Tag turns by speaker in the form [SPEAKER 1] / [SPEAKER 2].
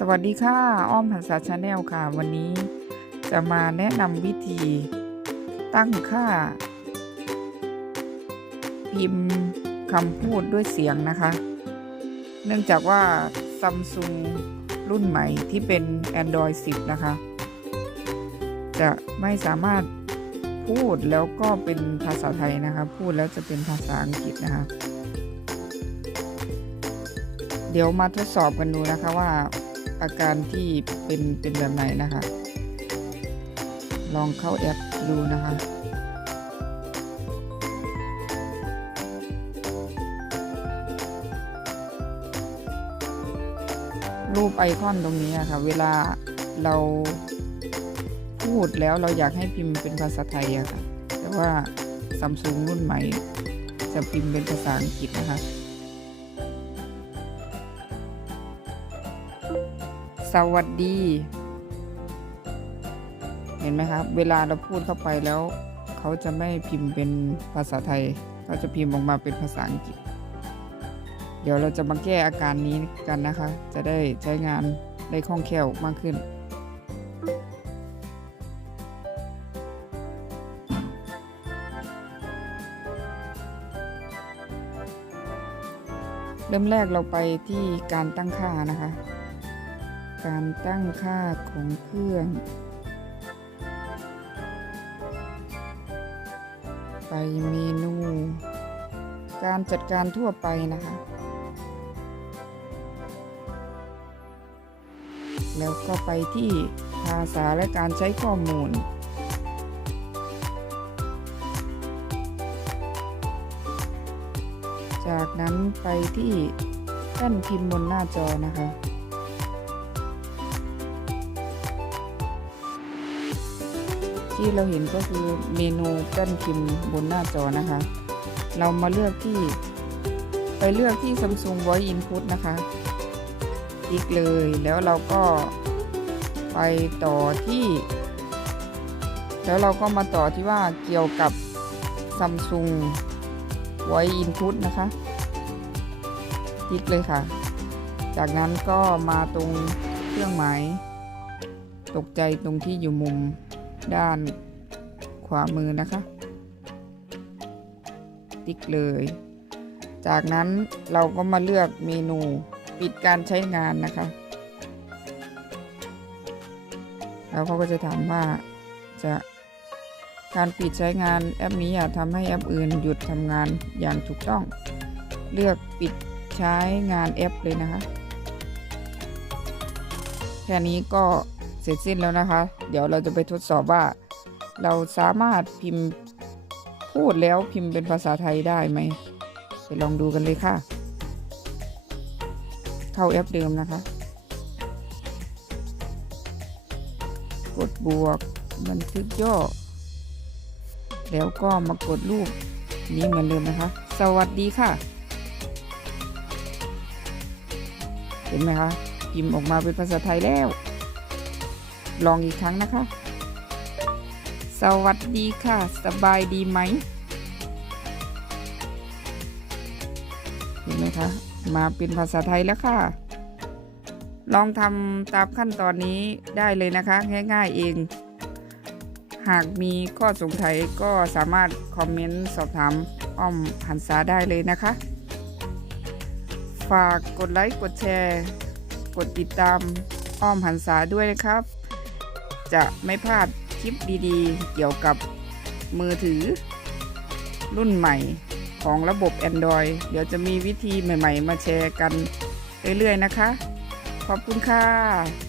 [SPEAKER 1] สวัสดีค่ะ อ้อมหันษาชาแนลค่ะ วันนี้จะมาแนะนำวิธีตั้งค่า พิมพ์คำพูดด้วยเสียงนะคะ เนื่องจากว่าซัมซุงรุ่นใหม่ที่เป็น Android 10 นะคะ จะไม่สามารถพูดแล้วก็เป็นภาษาไทยนะคะ พูดแล้วจะเป็นภาษาอังกฤษนะคะ เดี๋ยวมาทดสอบกันดูนะคะว่า อาการที่เป็นเป็นแบบไหนนะคะ ลองเข้าแอปดูนะคะรูปไอคอนตรงนี้อะค่ะ เวลาเราพูดแล้วเราอยากให้พิมพ์เป็นภาษาไทยอะค่ะ แต่ว่าซัมซุงรุ่นใหม่จะพิมพ์เป็นภาษาอังกฤษนะคะ สวัสดี เห็นไหมครับ เวลาเราพูดเข้าไปแล้ว เขาจะไม่พิมพ์เป็นภาษาไทยเขาจะพิมพ์ออกมาเป็นภาษาอังกฤษ เดี๋ยวเราจะมาแก้อาการนี้กันนะคะ จะได้ใช้งานได้คล่องแคล่วมากขึ้นเริ่มแรกเราไปที่การตั้งค่านะคะ การตั้งค่าของเครื่อง ไปเมนู การจัดการทั่วไปนะคะ แล้วก็ไปที่ภาษาและการใช้ข้อมูลจากนั้นไปที่แป้นพิมพ์บนหน้าจอนะคะ ที่เราเห็นก็คือเมนูแป้นพิมพ์บนหน้าจอนะคะ เรามาเลือกที่ ไปเลือกที่ Samsung Voice Input นะคะคลิกเลยแล้วเราก็ไปต่อที่ แล้วเราก็มาต่อที่ว่าเกี่ยวกับ Samsung Voice Input นะคะ คลิกเลยค่ะ จากนั้นก็มาตรงเครื่องหมาย ตกใจตรงที่อยู่มุม ด้านขวามือนะคะ ติ๊กเลย จากนั้นเราก็มาเลือกเมนูปิดการใช้งานนะคะ แล้วเขาก็จะถามว่าจะการปิดใช้งานแอปนี้อย่าทำให้แอปอื่นหยุดทำงานอย่างถูกต้อง เลือกปิดใช้งานแอปเลยนะคะ แค่นี้ก็ ร็จสิ้นแล้วนะคะ เดี๋ยวเราจะไปทดสอบว่า เราสามารถพิมพ์พูดแล้วพิมพ์เป็นภาษาไทยได้ไหมไปลองดูกันเลยค่ะ เข้าแอปเดิมนะคะ กดบวกบันทึกย่อ แล้วก็มากดรูปนี้เหมือนเดิมนะคะ สวัสดีค่ะ เห็นไหมคะ พิมพ์ออกมาเป็นภาษาไทยแล้ว ลองอีกครั้งนะคะ สวัสดีค่ะ สบายดีไหมเห็นไหมคะ มาเป็นภาษาไทยแล้วค่ะ ลองทำตามขั้นตอนนี้ได้เลยนะคะ ง่ายๆเอง หากมีข้อสงสัยก็สามารถคอมเมนต์สอบถามอ้อมหันษาได้เลยนะคะ ฝากกดไลค์ กดแชร์ กดติดตามอ้อมหันษาด้วยนะครับ จะไม่พลาดคลิปดีๆ เกี่ยวกับมือถือ รุ่นใหม่ของระบบ Android เดี๋ยวจะมีวิธีใหม่ ๆ มาแชร์กันเรื่อย ๆ นะคะ ขอบคุณค่ะ